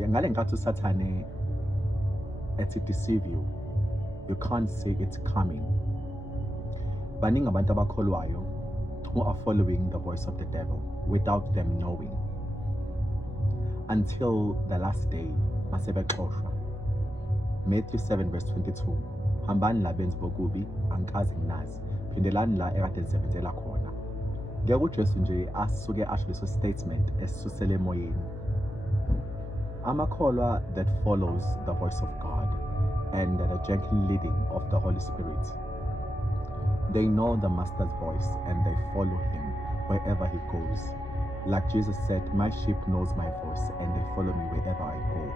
ngale nkathi usathane ethi deceive you, you can't see it's coming. Baningi abantu abakholwayo who are following the voice of the devil without them knowing, until the last day masebexoshwa. Matthew 7 verse 22, hambani la benzi bokubi angikaze nginazi, phindelani la ekade nisebenzela khona. Ngeke uJesu nje asuke asho leso statement esisusele emoyeni. Amakholwa that follows the voice of God and the gentle leading of the Holy Spirit, they know the Master's voice and they follow him wherever he goes. Like Jesus said, my sheep knows my voice and they follow me wherever I go.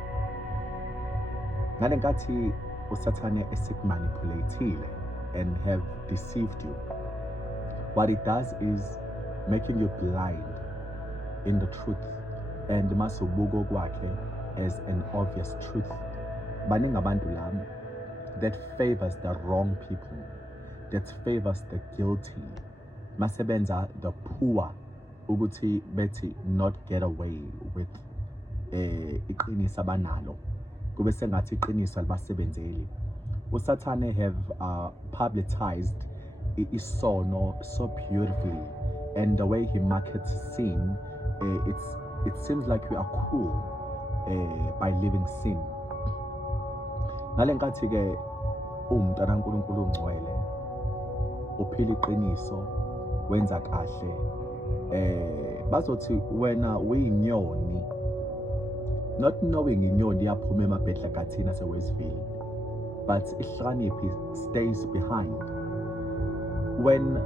Ngale nkathi usathane esikumanipulated and have deceived you, what it does is making you blind in the truth and masubuko kwakhe as an obvious truth. Baningi abantu lami that favors the wrong people, that favors the guilty, masebenza the poor ukuthi bethi not get away with iqiniso abanalo, kube sengathi iqiniso alibasebenzeli. Usathane have publicized isono so beautifully, and the way he markets sin, it seems like we are cool by living sin. Ngale nkathi ke umntwana kaNkulunkulu ungcwele, uphila iqiniso, wenza kahle, bazothi wena uyinyoni, not knowing inyoni yaphuma emabhedla kathina seWestville, but ihlakaniphi stays behind. When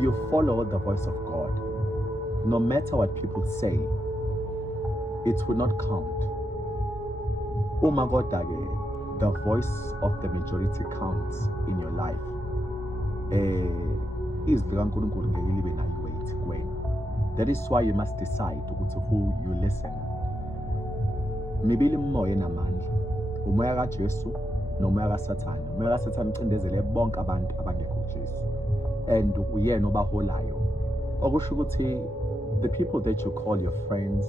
you follow the voice of God, no matter what people say, it will not count. Uma kodwa ke the voice of the majority counts in your life. Izwi likaNkulunkulu ngeke libe nayo weight kuwena. That is why you must decide ukuthi who you listen. Mibili umoya namandla, umoya kaJesu nomoya kaSathane. Umoya kaSathane ucindezele bonke abantu abangekho kuJesu, and uyena obaholayo, okusho ukuthi the people that you call your friends,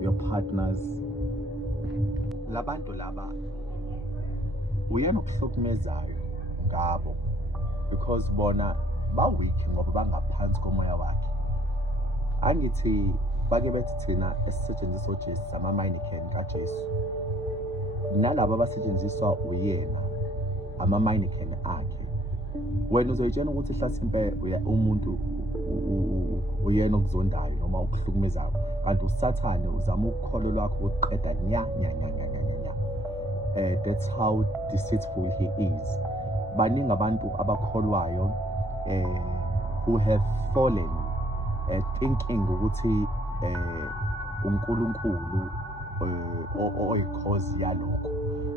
your partners, labantu laba uyena okuhlukumezayo ngabo, because bona ba-weak ngoba bangaphansi komoya wakhe. Angithi bake bethi thina esisetshenziswa uJesu ama-mannequin kaJesu, nalabo abasetshenziswa uyena ama-mannequin akhe. Wena uzoyitshena ukuthi hlasimpe umuntu uyena okuzondayo noma okuhlukumezayo, kanti uSathane uzama ukholo lwakho ukuqeda nya. That's how deceitful he is. Baningi abantu abakholwayo who have fallen thinking ukuthi uNkulunkulu oyikhozi yalokho.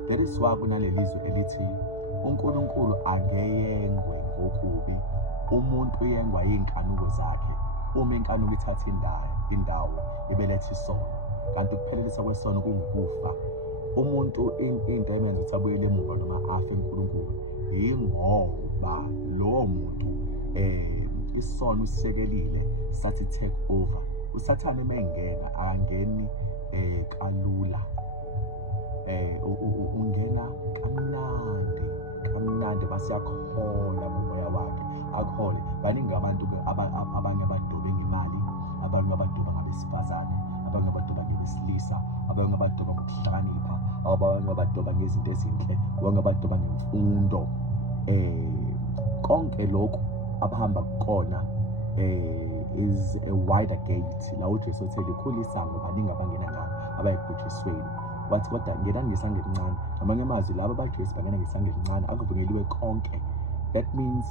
That is why kunalelizwi elithi uNkulunkulu angeyengwe ngokubi, umuntu uyengwa yinkanuko zakhe. Uma inkanuko ithatha indawo ibeletha isono, kanti ukuphelelisa kwesono kungukufa. Umuntu into emenza ukuthi abuyele emuva noma afe uNkulunkulu yingoba lowo muntu isono usisekelile, sathi take over. uSathane mengena akangeni kalula, ungena kamnandi basiyakhola ngomoya wakhe akhole. Baningi abantu abanye abadobe ngemali, abanye abadoba ngabesifazane, abanye abadoba ngebesilisa, abanye abadoba ngokuhlakanipha, abanye abadoba ngezinto ezinhle, abanye abadoba ngemfundo. Konke lokhu abahamba kukona is a wider gate. La uJesu uthi likhulu isango, baningi abangena ngalo abayekubujisweni. Wathi kodwa ngenani ngesanga elincane. Amanye amazwi laba abaJesu bangena ngesanga elincane akuvungeliwe konke. That means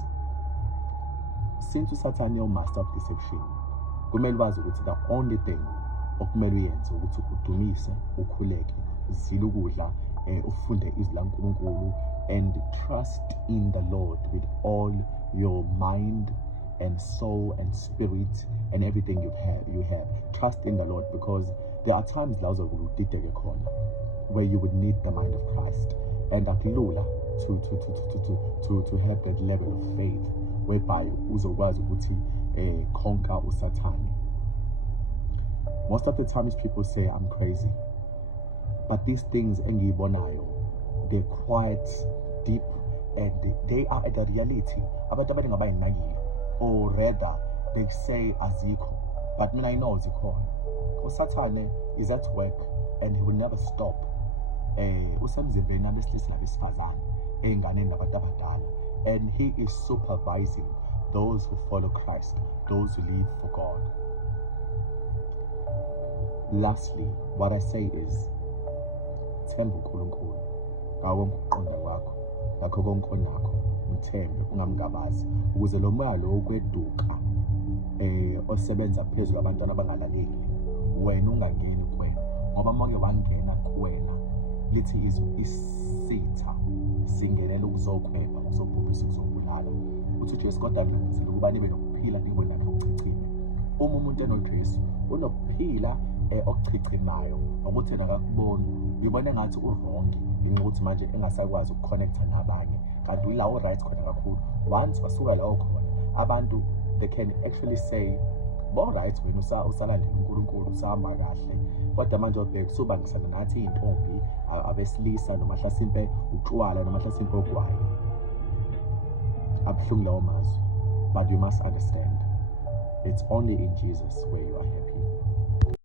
since uSathane umaster of deception, kumele bazi ukuthi the only thing okumele uyenze ukuthi udumise, ukhuleke, uzile ukudla, ufunde izwi laNkulunkulu, and trust in the Lord with all your mind and soul and spirit and everything you have. Trust in the Lord, because there are times where you would need the mind of Christ, and akulula to have that level of faith whereby uzokwazi ukuthi conquer uSathane. Most of the times people say I'm crazy, but these things engiyibonayo, they're quite deep and they are the reality. Abantu abaningi abayinakile, or rather they say azikho, but mina I know zikhona. uSathane is at work and he will never stop. Usemzimbeni nabesilisa nabesifazane, ey'nganeni nabantu abadala, and he is supervising those who follow Christ, those who live for God. Lastly, what I say is, themba uNkulunkulu ngawo wonke ukuqonda kwakho, ngakho konke onakho, mthembe ungamngabazi, ukuze lo moya lo ukweduka osebenza phezu kwabantwana abangalaleli, wena ungangeni kuwena, ngoba uma wangena kuwena, lithi isitha singenela ukuzokweba, ukuzobhubhisa, ukuzobulala. Uthi uJesu kodwa mina ngizile ukuba nibe nokuphila nibe nakho ukuchichima. Uma umuntu enoJesu unokuphila okuchichimayo, ukuthi nakakubona uyibona engathi urongi, ngenxa yokuthi manje engasakwazi ukuconnecta nabanye, kanti ila right khona kakhulu. Once basuka lawo khona, abantu they can actually say, bo right wena usalandela uNkulunkulu, usahamba kahle, kodwa manje ubheka usubangisana nathi iy'ntombi, abesilisa, noma hlasimpe utshwala, noma hlasimpe ugwayi. Abuhlungu lawo mazwi, but you must understand, it's only in Jesus where you are happy.